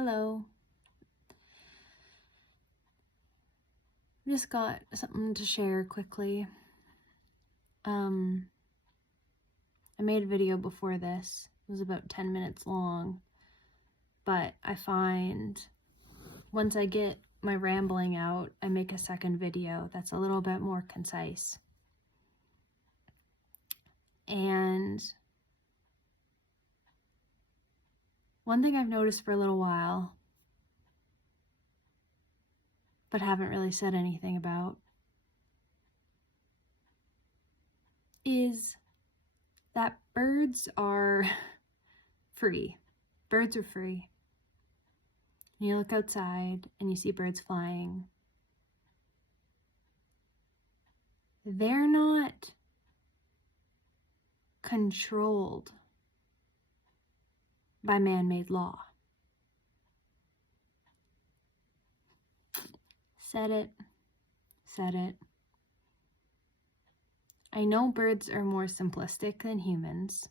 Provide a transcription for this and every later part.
Hello. Just got something to share quickly. I made a video before this. It was about 10 minutes long, but I find once I get my rambling out, I make a second video that's a little bit more concise. And one thing I've noticed for a little while, but haven't really said anything about, is that birds are free. Birds are free. You look outside and you see birds flying. They're not controlled by man-made law. Said it. I know birds are more simplistic than humans,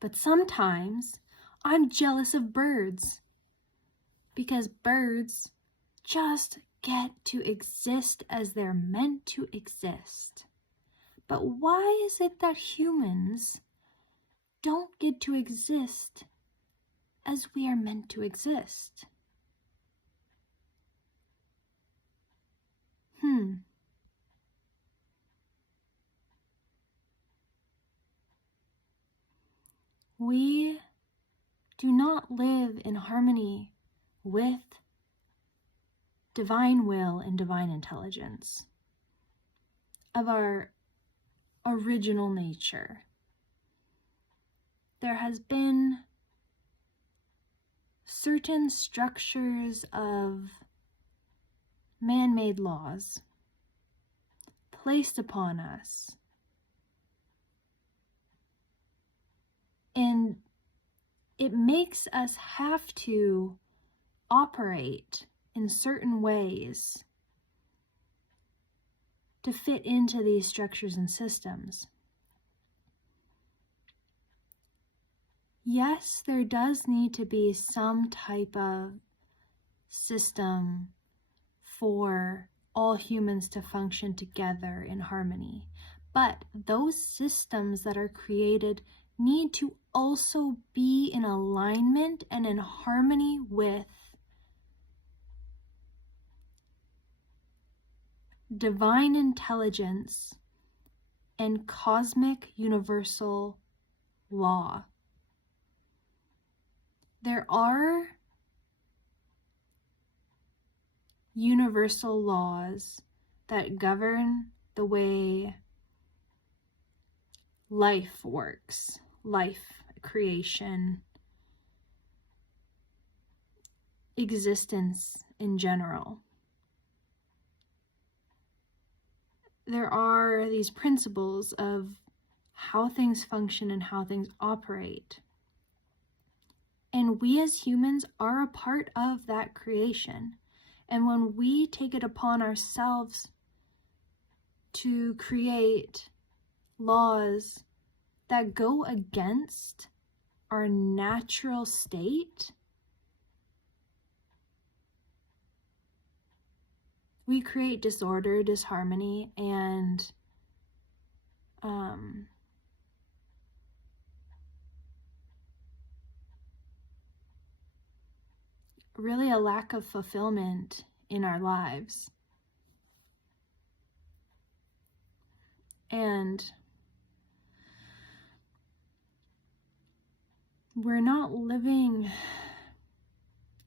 but sometimes I'm jealous of birds because birds just get to exist as they're meant to exist. But why is it that humans don't get to exist as we are meant to exist? We do not live in harmony with divine will and divine intelligence of our original nature. There has been certain structures of man-made laws placed upon us, and it makes us have to operate in certain ways to fit into these structures and systems. Yes, there does need to be some type of system for all humans to function together in harmony, but those systems that are created need to also be in alignment and in harmony with divine intelligence and cosmic universal law. There are universal laws that govern the way life works, life creation, existence in general. There are these principles of how things function and how things operate. And we as humans are a part of that creation. And when we take it upon ourselves to create laws that go against our natural state, we create disorder, disharmony, and really a lack of fulfillment in our lives. And we're not living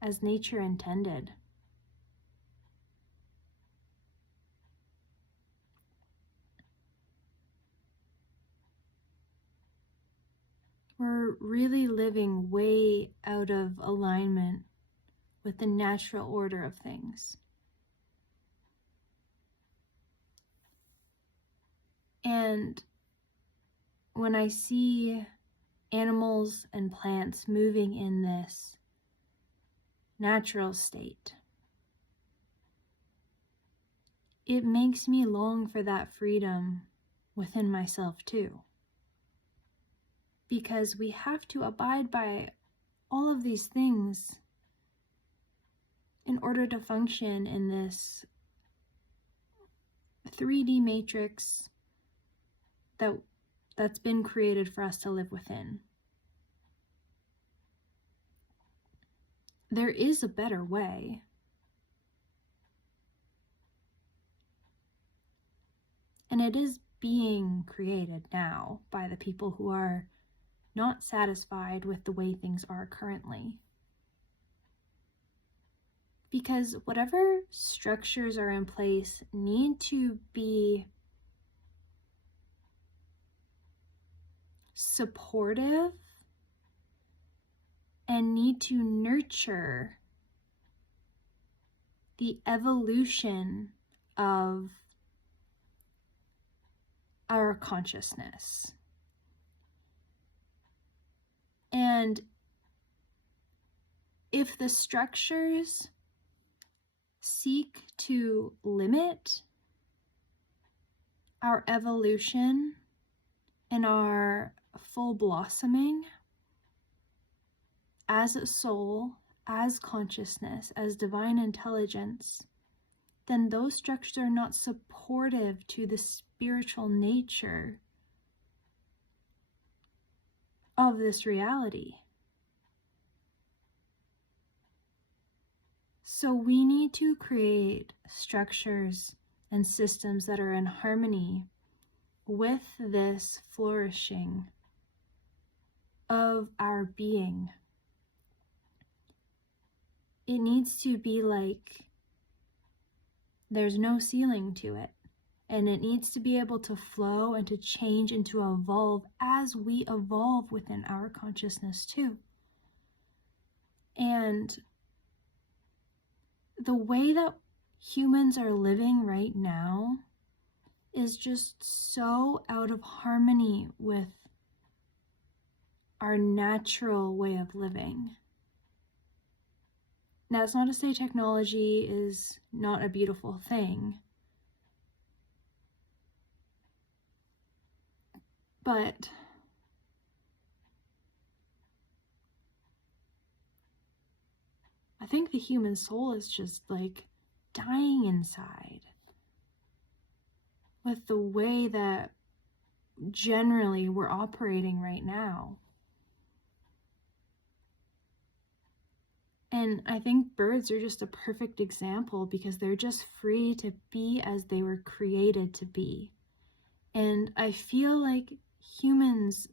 as nature intended. We're really living way out of alignment with the natural order of things. And when I see animals and plants moving in this natural state, it makes me long for that freedom within myself too. Because we have to abide by all of these things in order to function in this 3D matrix that's been created for us to live within. There is a better way. And it is being created now by the people who are not satisfied with the way things are currently. Because whatever structures are in place need to be supportive and need to nurture the evolution of our consciousness. And if the structures seek to limit our evolution and our full blossoming as a soul, as consciousness, as divine intelligence, then those structures are not supportive to the spiritual nature of this reality. So we need to create structures and systems that are in harmony with this flourishing of our being. It needs to be like there's no ceiling to it, and it needs to be able to flow and to change and to evolve as we evolve within our consciousness too. And the way that humans are living right now is just so out of harmony with our natural way of living. Now, it's not to say technology is not a beautiful thing, but I think the human soul is just like dying inside with the way that generally we're operating right now. And I think birds are just a perfect example because they're just free to be as they were created to be. And I feel like humans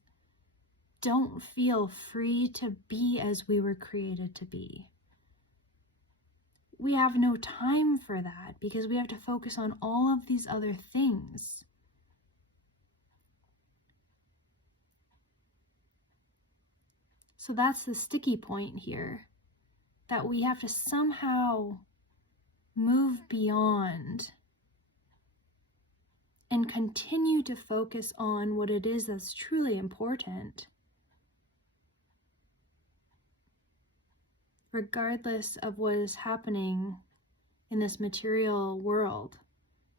don't feel free to be as we were created to be. We have no time for that because we have to focus on all of these other things. So that's the sticky point here, that we have to somehow move beyond and continue to focus on what it is that's truly important, regardless of what is happening in this material world.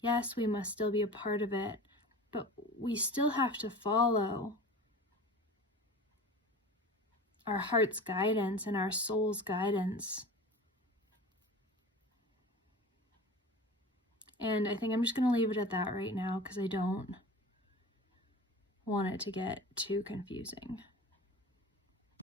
Yes, we must still be a part of it, but we still have to follow our heart's guidance and our soul's guidance. And I think I'm just going to leave it at that right now because I don't want it to get too confusing.